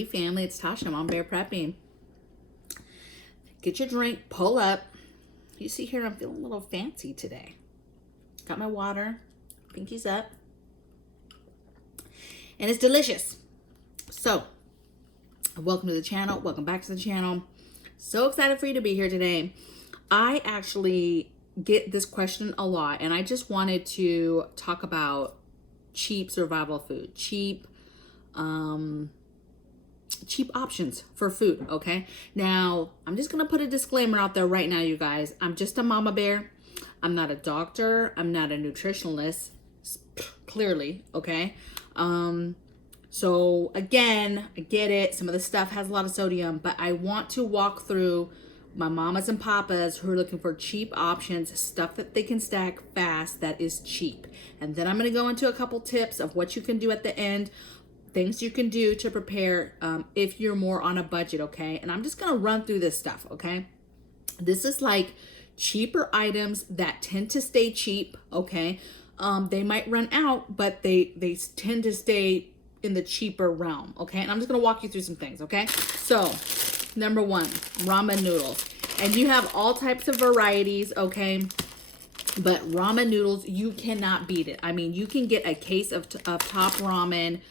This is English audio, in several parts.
Hey family, it's Tasha. I'm Bear Prepping. Get your drink, pull up. You see here, I'm feeling a little fancy today. Got my water, pinkies up, and it's delicious. So, welcome to the channel. Welcome back to the channel. So excited for you to be here today. I actually get this question a lot, and I just wanted to talk about cheap survival food, cheap options for food. Okay, now I'm just gonna put a disclaimer out there right now, you guys. I'm just a mama bear. I'm not a doctor. I'm not a nutritionalist, clearly. Okay, so again, I get it, some of the stuff has a lot of sodium, but I want to walk through my mamas and papas who are looking for cheap options, stuff that they can stack fast that is cheap. And then I'm going to go into a couple tips of what you can do at the end, things you can do to prepare if you're more on a budget, okay? And I'm just going to run through this stuff, okay? This is like cheaper items that tend to stay cheap, okay? They might run out, but they tend to stay in the cheaper realm, okay? And I'm just going to walk you through some things, okay? So, number one, ramen noodles. And you have all types of varieties, okay? But ramen noodles, you cannot beat it. I mean, you can get a case of top ramen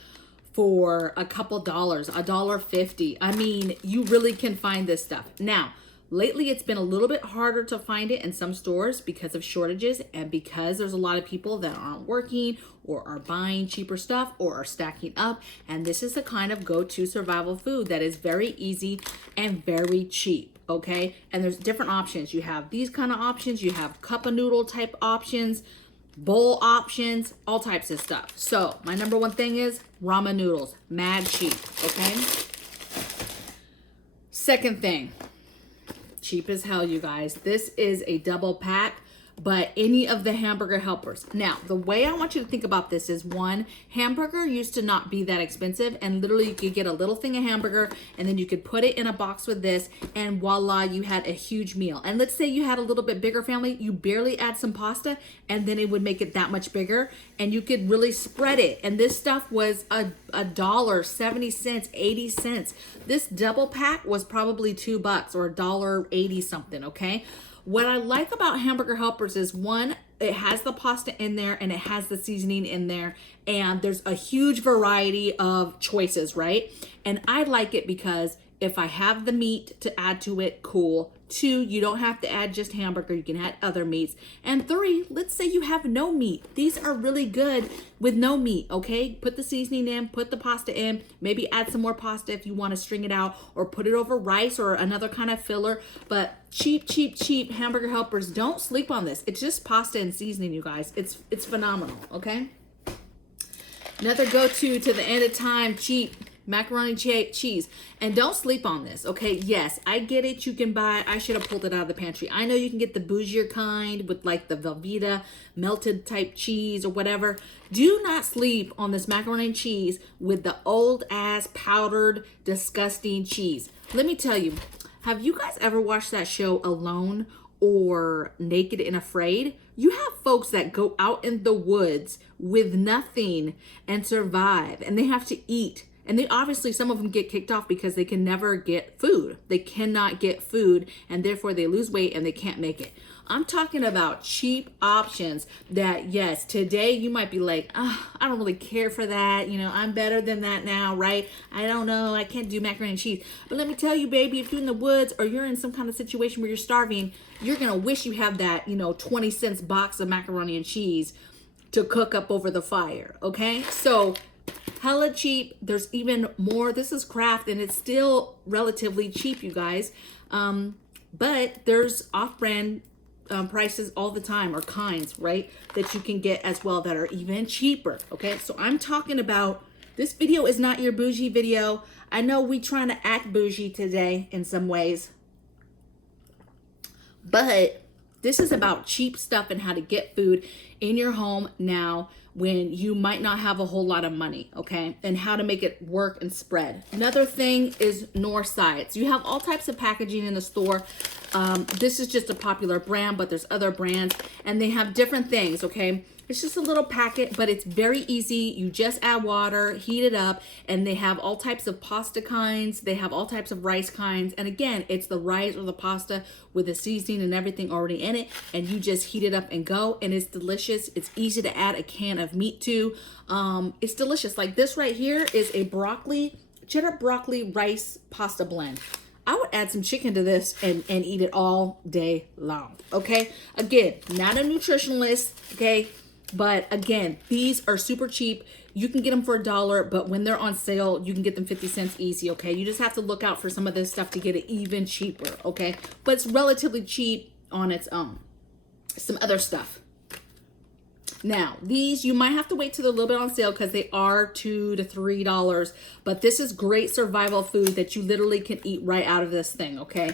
for a couple dollars, $1.50. I mean, you really can find this stuff. Now, lately it's been a little bit harder to find it in some stores because of shortages and because there's a lot of people that aren't working or are buying cheaper stuff or are stacking up. And this is the kind of go-to survival food that is very easy and very cheap, okay? And there's different options. You have these kind of options. You have cup of noodle type options, bowl options, all types of stuff. So my number one thing is ramen noodles, mad cheap, okay? Second thing, cheap as hell, you guys. This is a double pack, but any of the hamburger helpers. Now, the way I want you to think about this is, one, hamburger used to not be that expensive, and literally you could get a little thing of hamburger and then you could put it in a box with this and voila, you had a huge meal. And let's say you had a little bit bigger family, you barely add some pasta and then it would make it that much bigger and you could really spread it. And this stuff was a dollar, 70 cents, 80 cents. This double pack was probably $2 or $1.80 something, okay? What I like about hamburger helpers is, one, it has the pasta in there and it has the seasoning in there and there's a huge variety of choices, right? And I like it because if I have the meat to add to it, cool. Two, you don't have to add just hamburger, you can add other meats. And three, let's say you have no meat. These are really good with no meat, okay? Put the seasoning in, put the pasta in, maybe add some more pasta if you want to string it out, or put it over rice or another kind of filler. But cheap hamburger helpers, don't sleep on this. It's just pasta and seasoning, you guys. It's phenomenal, okay? Another go-to to the end of time, cheap macaroni cheese. And don't sleep on this, okay? Yes, I get it. You can buy, I should have pulled it out of the pantry. I know you can get the bougier kind with like the Velveeta melted type cheese or whatever. Do not sleep on this macaroni and cheese with the old ass powdered disgusting cheese. Let me tell you, have you guys ever watched that show Alone or Naked and Afraid? You have folks that go out in the woods with nothing and survive, and they have to eat. And they obviously, some of them get kicked off because they can never get food. They cannot get food and therefore they lose weight and they can't make it. I'm talking about cheap options that, yes, today you might be like, oh, I don't really care for that. You know, I'm better than that now, right? I don't know. I can't do macaroni and cheese. But let me tell you, baby, if you're in the woods or you're in some kind of situation where you're starving, you're going to wish you have that, 20 cents box of macaroni and cheese to cook up over the fire, okay? So hella cheap. There's even more. This is Kraft and it's still relatively cheap, you guys. But there's off-brand prices all the time, or kinds, right, that you can get as well that are even cheaper, okay? So I'm talking about, this video is not your bougie video. I know we trying to act bougie today in some ways, but this is about cheap stuff and how to get food in your home now when you might not have a whole lot of money, okay? And how to make it work and spread. Another thing is North Sides. You have all types of packaging in the store. This is just a popular brand, but there's other brands and they have different things, okay? It's just a little packet, but it's very easy. You just add water, heat it up, and they have all types of pasta kinds. They have all types of rice kinds. And again, it's the rice or the pasta with the seasoning and everything already in it. And you just heat it up and go. And it's delicious. It's easy to add a can of meat to. It's delicious. Like this right here is a cheddar broccoli rice pasta blend. I would add some chicken to this and eat it all day long, okay? Again, not a nutritionalist, okay? But again, these are super cheap. You can get them for $1, but when they're on sale, you can get them 50 cents easy, okay? You just have to look out for some of this stuff to get it even cheaper, okay? But it's relatively cheap on its own. Some other stuff. Now, these, you might have to wait till they're a little bit on sale because they are $2 to $3, but this is great survival food that you literally can eat right out of this thing, okay?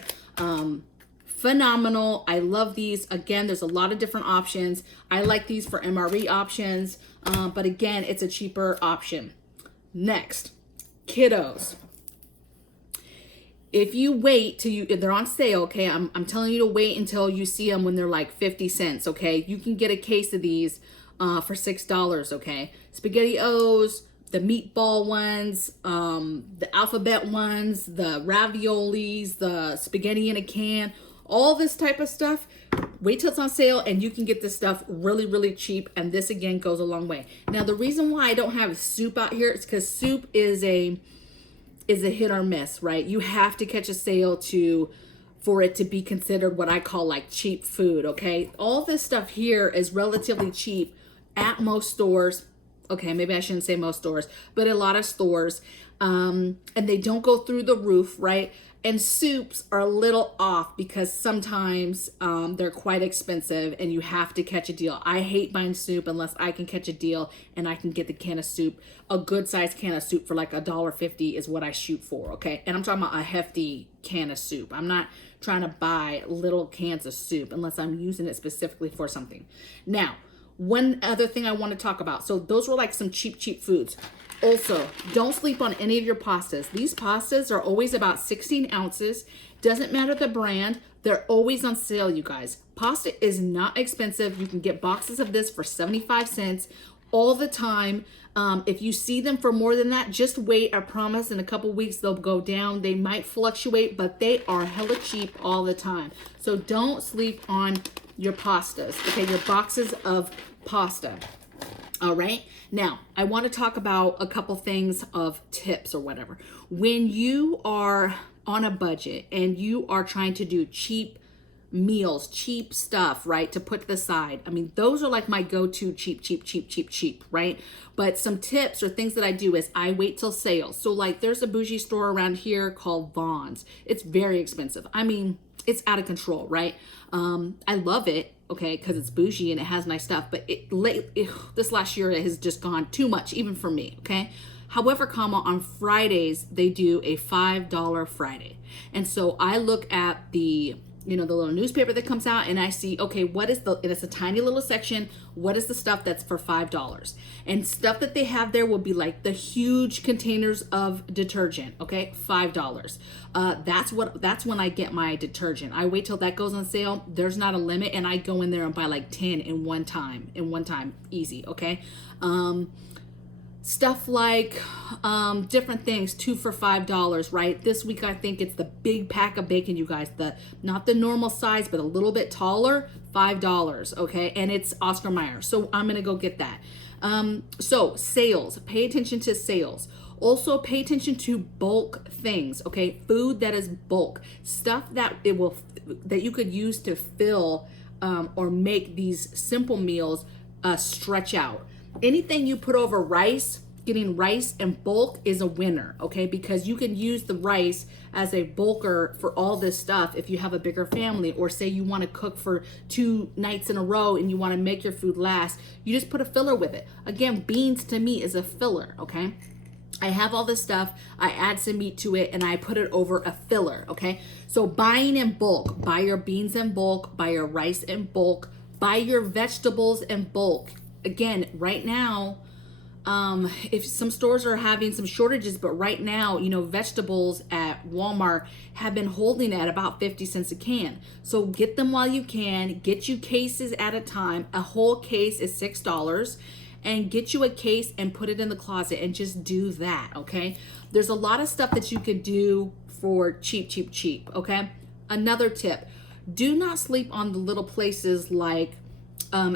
Phenomenal. I love these. Again, there's a lot of different options. I like these for MRE options, but again, it's a cheaper option. Next, kiddos. If you wait till they're on sale, okay, I'm telling you to wait until you see them when they're like 50 cents, okay? You can get a case of these for $6, okay? SpaghettiOs, the meatball ones, the alphabet ones, the raviolis, the spaghetti in a can, all this type of stuff. Wait till it's on sale and you can get this stuff really, really cheap. And this again goes a long way. Now, the reason why I don't have soup out here is because soup is a hit or miss, right? You have to catch a sale for it to be considered what I call like cheap food, okay? All this stuff here is relatively cheap at most stores. Okay, maybe I shouldn't say most stores, but a lot of stores. And they don't go through the roof, right? And soups are a little off because sometimes they're quite expensive and you have to catch a deal. I hate buying soup unless I can catch a deal and I can get the can of soup. A good sized can of soup for like $1.50 is what I shoot for, okay? And I'm talking about a hefty can of soup. I'm not trying to buy little cans of soup unless I'm using it specifically for something. Now, one other thing I want to talk about. So those were like some cheap foods. Also, don't sleep on any of your pastas. These pastas are always about 16 ounces. Doesn't matter the brand. They're always on sale, you guys. Pasta is not expensive. You can get boxes of this for 75 cents all the time. If you see them for more than that, just wait. I promise in a couple weeks they'll go down. They might fluctuate, but they are hella cheap all the time. So don't sleep on your pastas, okay? Your boxes of pasta. All right. Now, I want to talk about a couple things of tips or whatever. When you are on a budget and you are trying to do cheap meals, cheap stuff, right, to put to the side. I mean, those are like my go-to cheap, right? But some tips or things that I do is I wait till sales. So like there's a bougie store around here called Vaughn's. It's very expensive. I mean, it's out of control, right? I love it, okay, because it's bougie and it has nice stuff. But this last year it has just gone too much, even for me, okay? However, on Fridays, they do a $5 Friday. And so I look at the little newspaper that comes out and I see, okay, it's a tiny little section. What is the stuff that's for $5? And stuff that they have there will be like the huge containers of detergent, okay? $5. That's when I get my detergent. I wait till that goes on sale. There's not a limit and I go in there and buy like 10 in one time, easy, okay? Stuff like different things, 2 for $5, right? This week I think it's the big pack of bacon, you guys. Not the normal size, but a little bit taller, $5, okay? And it's Oscar Mayer, so I'm gonna go get that. So sales, pay attention to sales. Also pay attention to bulk things, okay? Food that is bulk, stuff that you could use to fill or make these simple meals stretch out. Anything you put over rice, getting rice in bulk is a winner, okay? Because you can use the rice as a bulker for all this stuff if you have a bigger family, or say you want to cook for 2 nights in a row and you want to make your food last, you just put a filler with it. Again, beans to me is a filler, okay? I have all this stuff, I add some meat to it, and I put it over a filler, okay? So buying in bulk, buy your beans in bulk, buy your rice in bulk, buy your vegetables in bulk. Again, right now, if some stores are having some shortages, but right now, you know, vegetables at Walmart have been holding at about 50 cents a can. So get them while you can. Get you cases at a time. A whole case is $6. And get you a case and put it in the closet and just do that, okay? There's a lot of stuff that you could do for cheap, okay? Another tip, do not sleep on the little places like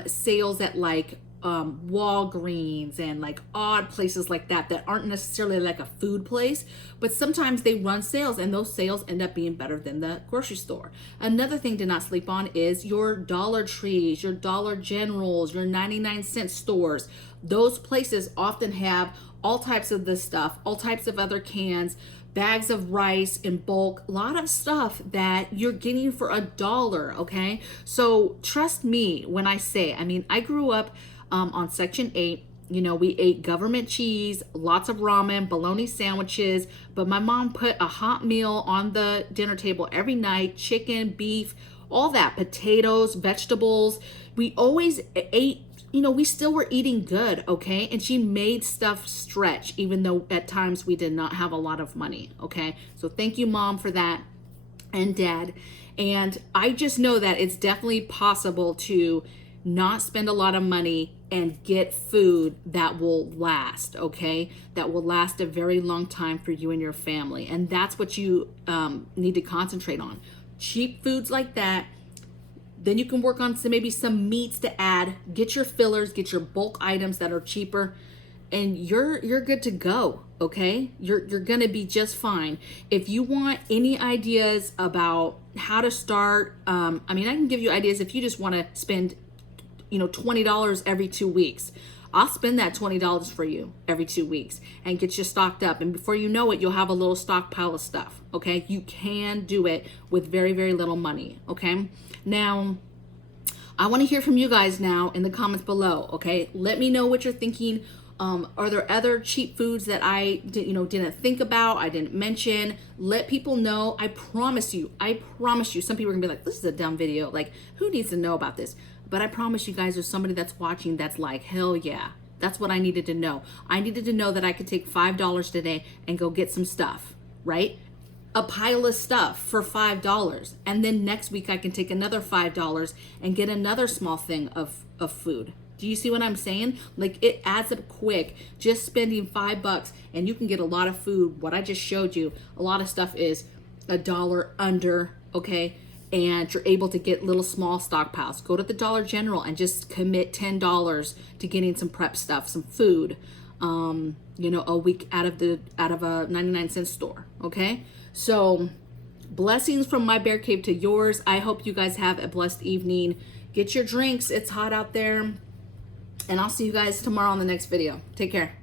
sales at like Walgreens and like odd places like that aren't necessarily like a food place, but sometimes they run sales and those sales end up being better than the grocery store. Another thing to not sleep on is your Dollar Trees, your Dollar Generals, your 99-cent stores. Those places often have all types of this stuff, all types of other cans, bags of rice in bulk, a lot of stuff that you're getting for $1, okay? So trust me when I say, I mean, I grew up on Section 8, you know, we ate government cheese, lots of ramen, bologna sandwiches, but my mom put a hot meal on the dinner table every night, chicken, beef, all that, potatoes, vegetables. We always ate, you know, we still were eating good, okay? And she made stuff stretch, even though at times we did not have a lot of money, okay? So thank you, Mom, for that, and Dad. And I just know that it's definitely possible to not spend a lot of money and get food that will last, okay? That will last a very long time for you and your family. And that's what you need to concentrate on. Cheap foods like that. Then you can work on maybe some meats to add. Get your fillers, get your bulk items that are cheaper, and you're good to go, okay? You're gonna be just fine. If you want any ideas about how to start, I mean, I can give you ideas if you just want to spend, you know, $20 every 2 weeks. I'll spend that $20 for you every 2 weeks and get you stocked up. And before you know it, you'll have a little stockpile of stuff, okay? You can do it with very, very little money, okay? Now, I want to hear from you guys now in the comments below, okay? Let me know what you're thinking. Are there other cheap foods that I didn't think about, I didn't mention? Let people know. I promise you, some people are gonna be like, this is a dumb video. Like, who needs to know about this? But I promise you guys, there's somebody that's watching that's like, hell yeah, that's what I needed to know. I needed to know that I could take $5 today and go get some stuff, right? A pile of stuff for $5. And then next week I can take another $5 and get another small thing of food. Do you see what I'm saying? Like, it adds up quick. Just spending $5 and you can get a lot of food. What I just showed you, a lot of stuff is $1 under, okay? And you're able to get little small stockpiles. Go to the Dollar General and just commit $10 to getting some prep stuff, some food, you know, a week out of a 99-cent store, okay? So blessings from my bear cave to yours. I hope you guys have a blessed evening. Get your drinks. It's hot out there. And I'll see you guys tomorrow on the next video. Take care.